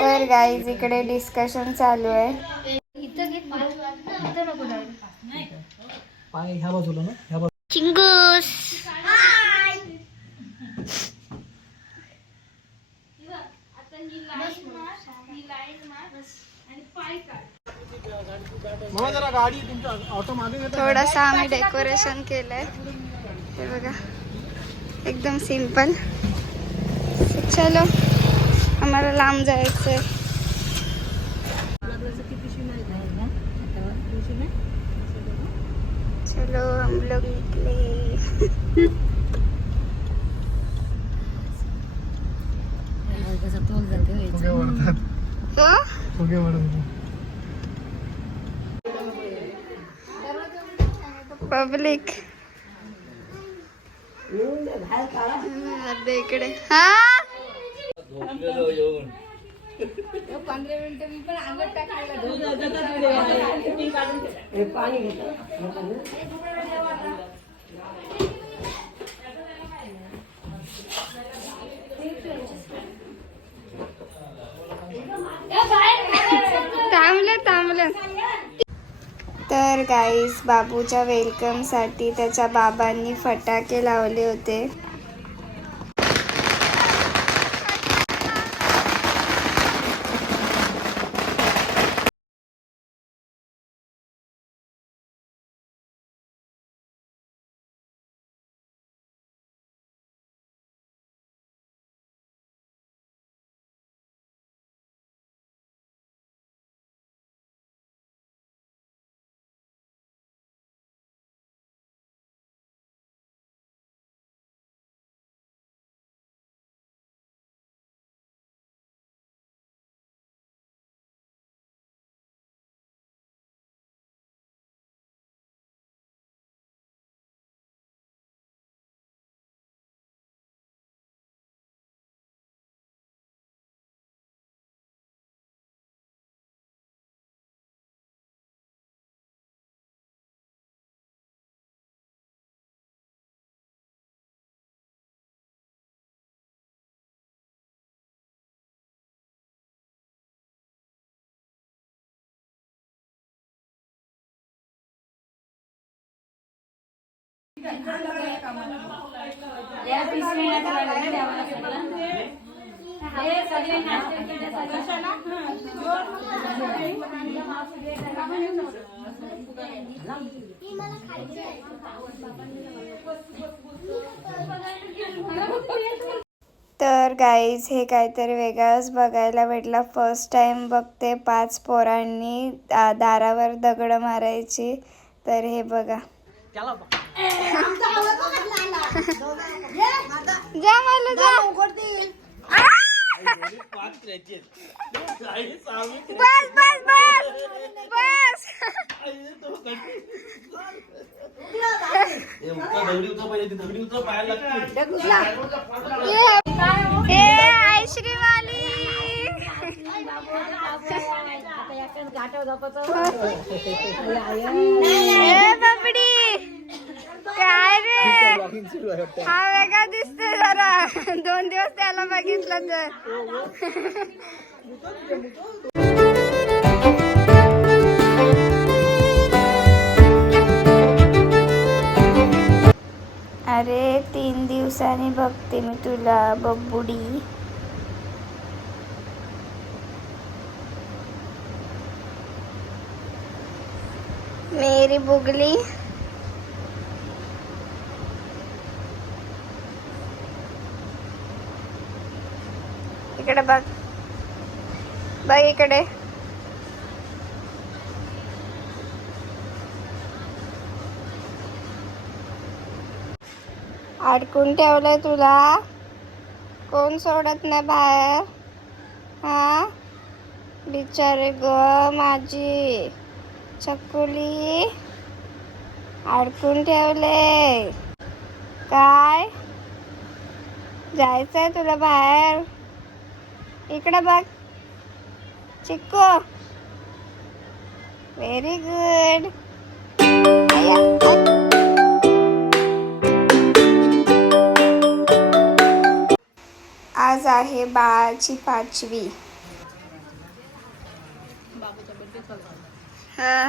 तर गाईज इकडे डिस्कशन चालू आहे. पाय ह्या बाजूला ना ह्या बाजूला. चिंगूस. मला जरा गाडी तुमच्या ऑटो मागे घेता थोडासा आम्ही डेकोरेशन केलंय. हे बघा. एकदम सिंपल चलो. आम्हाला लांब जायचंय. चलो हम लोग निकले. फुगे वाढतात हो? थांबलं थांबलं. तर गाईस बाबूच्या वेलकमसाठी त्याच्या बाबांनी फटाके लावले होते. तर गाईज हे काहीतरी वेगळंच बघायला भेटलं. फर्स्ट टाइम बघते पाच पोरांनी दा- दारावर दगड मारायची. तर हे बघा. जा मला जा. बस बस बस. बस. ये. ये आयश्री वाली ए बापडी काय रे हा वेगळा दिसतोय जरा. दोन दिवस त्याला बघितलं तर. अरे तीन दिवसांनी बघते मी तुला बब्बुडी. मेरी बुगली. इकडे बघ. बघ इकडे. अडकून ठेवलंय तुला. कोण सोडत नाही बाहेर? हा? बिचारे ग माझी. चकुली अडकून ठेवले काय? जायचंय तुला बाहेर? इकडे बघ. चिक्को. व्हेरी गुड आज आहे बाळाची पाचवी. हा.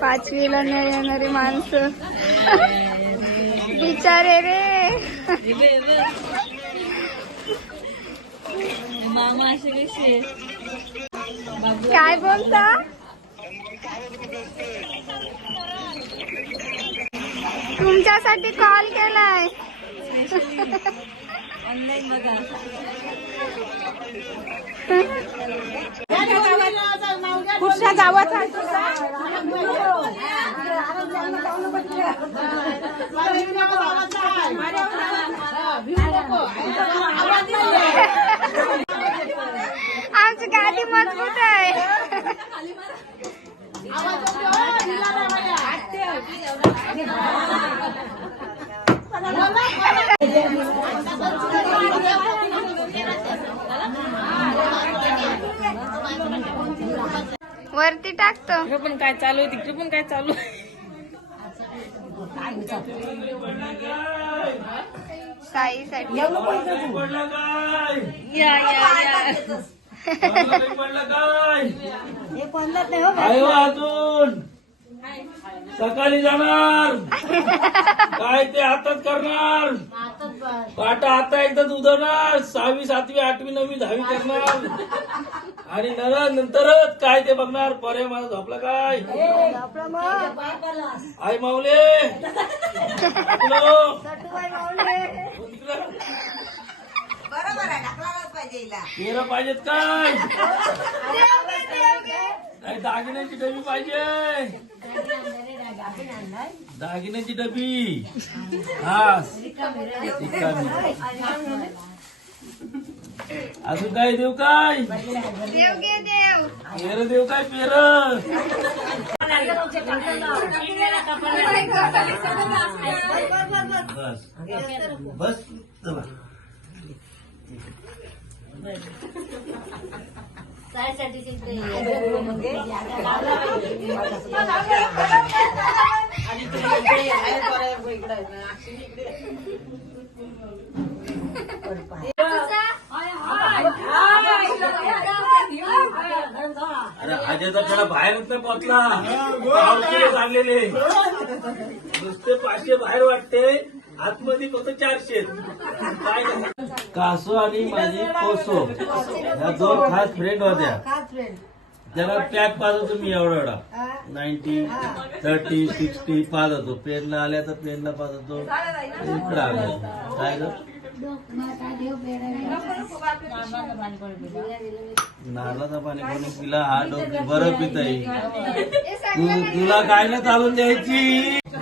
पाचवीला न येणारी माणसं. बिचारे रे. काय बोलता? तुमच्यासाठी कॉल केलाय. कुठल्या गावात आहे? तुझा वरती टाकतो. इकडे पण काय चालू आहे तिकडे पण काय चालू आहे? साईसाठी या या या. आहे हो अजून. सकाळी जाणार. काय ते हातात करणार. काटा आता एकदाच उधळणार सहावी सातवी आठवी नववी दहावी करणार. आणि नर नंतरच काय ते बघणार. पर्या माझा झोपला काय? आई माऊले. केरं पाहिजेत काय? काय दागिन्याची डबी पाहिजे. दागिन्याची डबी हा रिकामी. अजून काय देऊ काय देव घे देव पेर देऊ काय पेर बस बस चला अरे आजेचा त्याला बाहेरच नाही पोचला पावसाळे चाललेले नुसते पाचशे बाहेर वाटते. आतमध्ये फक्त चारशे. काय. कासो आणि माझी कोसो. या दोन खास फ्रेंड होत्या. त्याला पॅक पाहत होतो मी एवढा. एवढा नाईन्टी थर्टी सिक्स्टी पाहत होतो पेनला आल्या तर पेनला पाहत होतो इकडं आलं काय ग? नारळाचा पाणी कोणी पिला हा डोकं बरं पित तू तुला काय ना चालून द्यायची?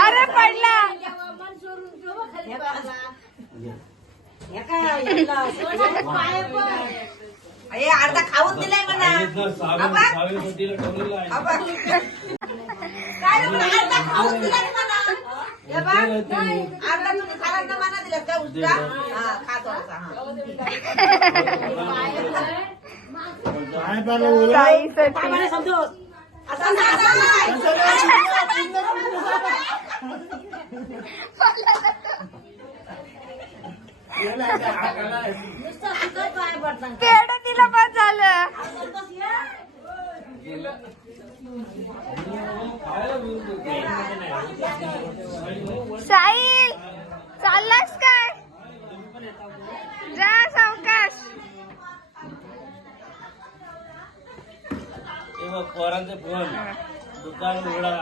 अरे पडला हे अर्धा खाऊन दिलाय म्हणा. काय अर्धा खाऊन दिलाय म्हणा. बघ, अर्धा तुम्ही खाला दिलात का? उष्टा हा खा थोडासा हा ताईसाठी असं नाही. पेड तिला dan lograr